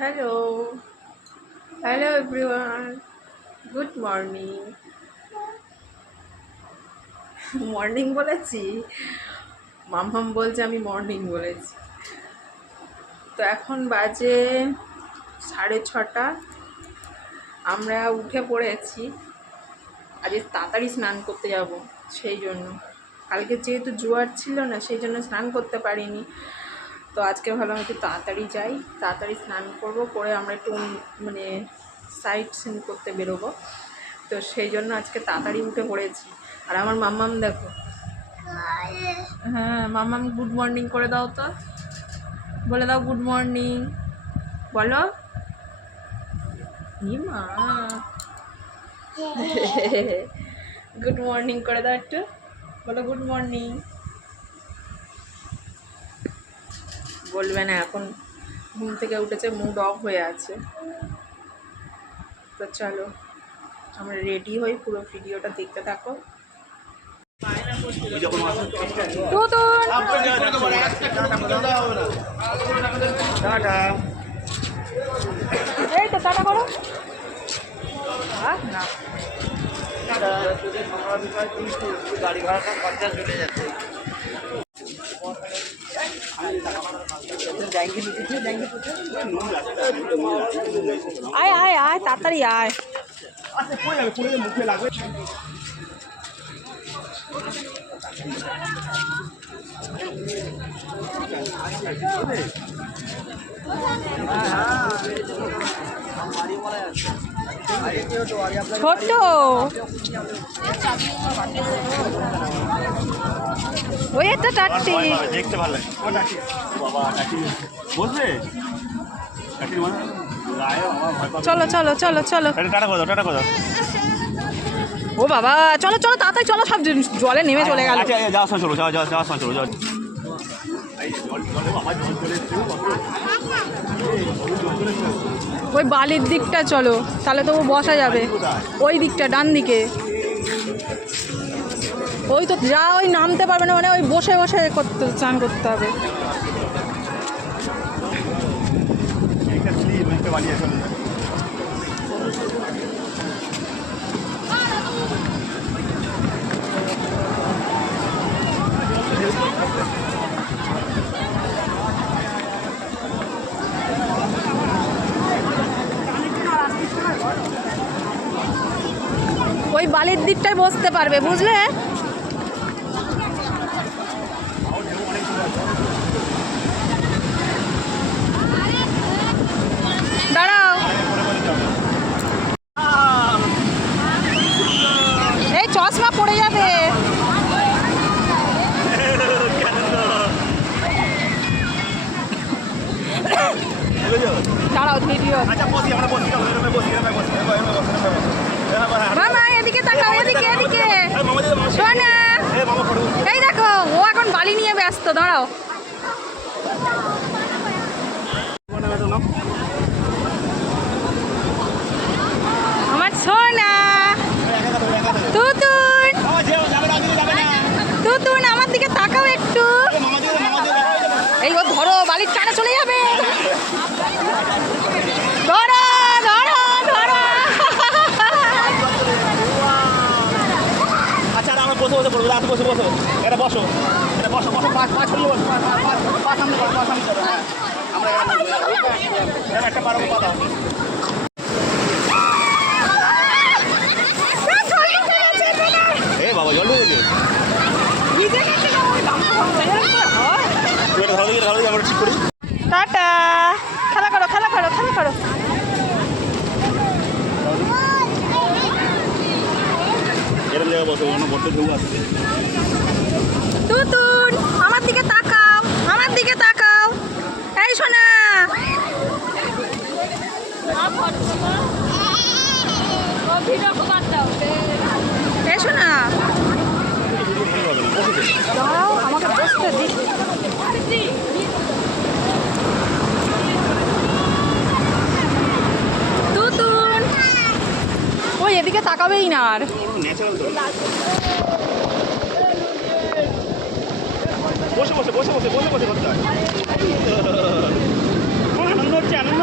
Hello hello everyone, good morning. Morning বলেছি, মাম্মাম বলছে আমি মর্নিং বলেছি। তো এখন বাজে 6:30। আমরা উঠে পড়েছি, আজকে তাড়াতাড়ি স্নান করতে যাব, সেই জন্য। কালকে যেহেতু জোয়ার ছিল না, সেই জন্য স্নান করতে পারিনি। তো আজকে ভাবলাম একটু তাড়াতাড়ি যাই, তাড়াতাড়ি স্নান করব, করে আমরা একটু সাইট সিন করতে বেরোবো। তো সেই জন্য আজকে তাড়াতাড়ি উঠে পড়েছি। আর আমার মাম্মাম দেখো, হ্যাঁ মাম্মাম গুড মর্নিং করে দাও তো, বলে দাও গুড মর্নিং, বলো। মা গুড মর্নিং করে দাও, একটু বলো গুড মর্নিং। বলবে না, এখন ঘুম থেকে উঠেছে, মুড অফ হয়ে আছে। তো চলো আমরা রেডি হই, পুরো ভিডিওটা দেখতে থাকো। এই তো টাটা করো। গাড়ি ভাড়াটা খরচা চলে যাচ্ছে। আয় আয় আয়, তাড়াতাড়ি আয়। মুখে লাগবে। ছোট ওই একটা টাট্টি দেখতে ভালো লাগে। বাবা টাটি বসবে, টাটি মানে চলো চলো চলো চলো। টাটা করে দাও, টাটা করে দাও। ও বাবা, চলো চলো তাড়াতাড়ি চলো, সব জলে নেমে চলে গেল। আচ্ছা যাওয়ার সময় চলো, যাওয়ার সময় চলো, যাও। ওই বালির দিকটা চলো, তাহলে তো ও বসা যাবে। ওই দিকটা ডান দিকে, ওই তো যা, ওই নামতে পারবে না, মানে ওই বসে বসে করতে, স্নান করতে হবে। ওই বালির দিকটায় বসতে পারবে, বুঝলে। দাঁড়াও, এই চশমা পড়ে যাবে। দাঁড়াও ভিডিও। মামা এদিকে তাকাও, এদিকে এদিকে সোনা, এই দেখো ও এখন বালি নিয়ে ব্যস্ত, দাঁড়াও। আমার সোনা তুতুন, তুতুন আমার দিকে তাকাও একটু। এই ও ধরো, বালির টানে চলে যাবে। ধরো ধরো ধরো। আচ্ছা আমরা বসে বসে পড়বো, বসে বসে এটা বসো, এটা বসো বসো, পাঁচ হলো সামনে করো, সামনে করো। আমরা একটা পারো কথা। এ বাবা জল ঢুকে গেছে। আমরা ঠিক করি। টাটা, খেলা করো খেলা করো খেলা করো। এরকম জায়গায় বসো, বসে ঢুকে আসছে। তুতুন আমার দিকে তাকাও, আমার দিকে তাকাও। এই সোনা, এই সোনা দাঁড়াও, আমাকে বসতে দি। তুতুন ওই এদিকে তাকাবেই না আর। বসে বসে বসে বসে বসে বসে করতে হয়। আনন্দ হচ্ছে, আনন্দ।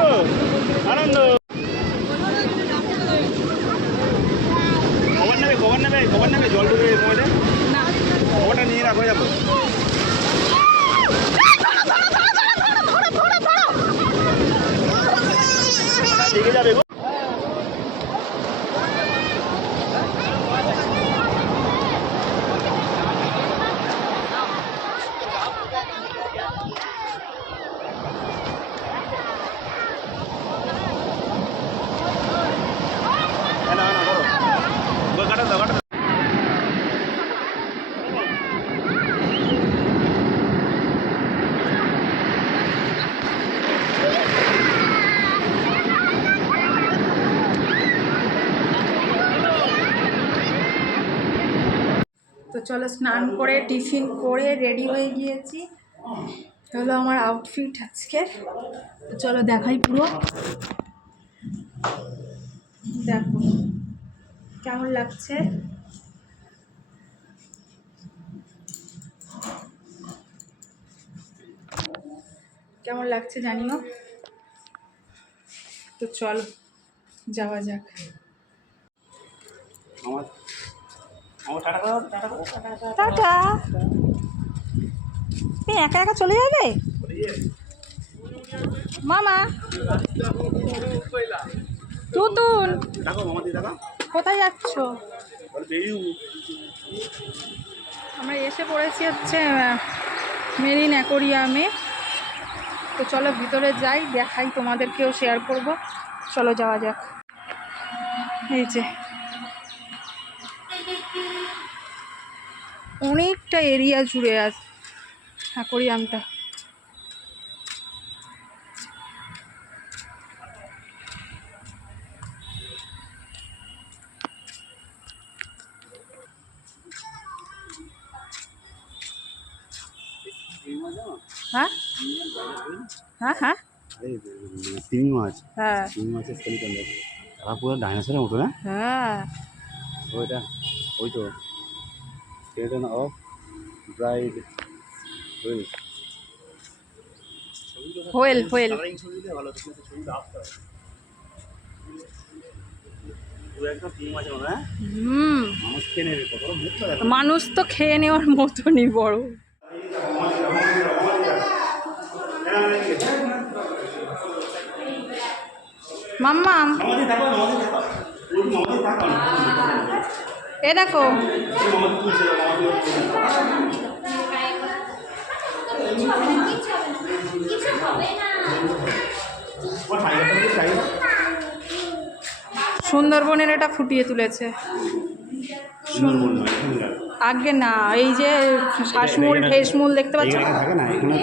চলো স্নান করে টিফিন করে রেডি হয়ে গিয়েছি। হলো আমার আউটফিট আজকে। তো চলো দেখাই পুরো, দেখো কেমন লাগছে। কেমন লাগছে জানিও। তো চলো যাওয়া যাক। আমার আমার টাটা করো, টাটা করো, টাটা টাটা। টাটা। তুমি একা একা চলে যাবে মামা? তুতুন দেখো মামা দিয়ে দেখো। কোথায় যাচ্ছ? বলে বেরিয়ে আমরা এসে পড়েছি হচ্ছে মেরিন অ্যাকোরিয়ামে। তো চলো ভিতরে যাই, দেখাই, তোমাদেরকেও শেয়ার করব। চলো যাওয়া যাক। এই যে অনেকটা এরিয়া জুড়ে আছে অ্যাকোরিয়ামটা। হ্যাঁ হ্যাঁ হ্যাঁ তিমি মাছ, হ্যাঁ তিমি মাছের স্কেলিটন দেখো। তারা পুরো ডাইনোসরের মতো না? হ্যাঁ। ওইটা ওই তো skeleton of Bryde whale. Whale whale. ভালো ছবিটা আসতে হবে। একদম তিমি মাছের মতো, হ্যাঁ? মানুষ খেয়ে নেবে, কত বড় মুখ দেখো। মানুষ তো খেয়ে নেওয়ার মতনই বড়। মাম্মাম এ দেখো সুন্দরবনের এটা ফুটিয়ে তুলেছে। আগে না, এই যে শ্বাসমূল ঠেসমূল দেখতে পাচ্ছ? থাকে না এখানে।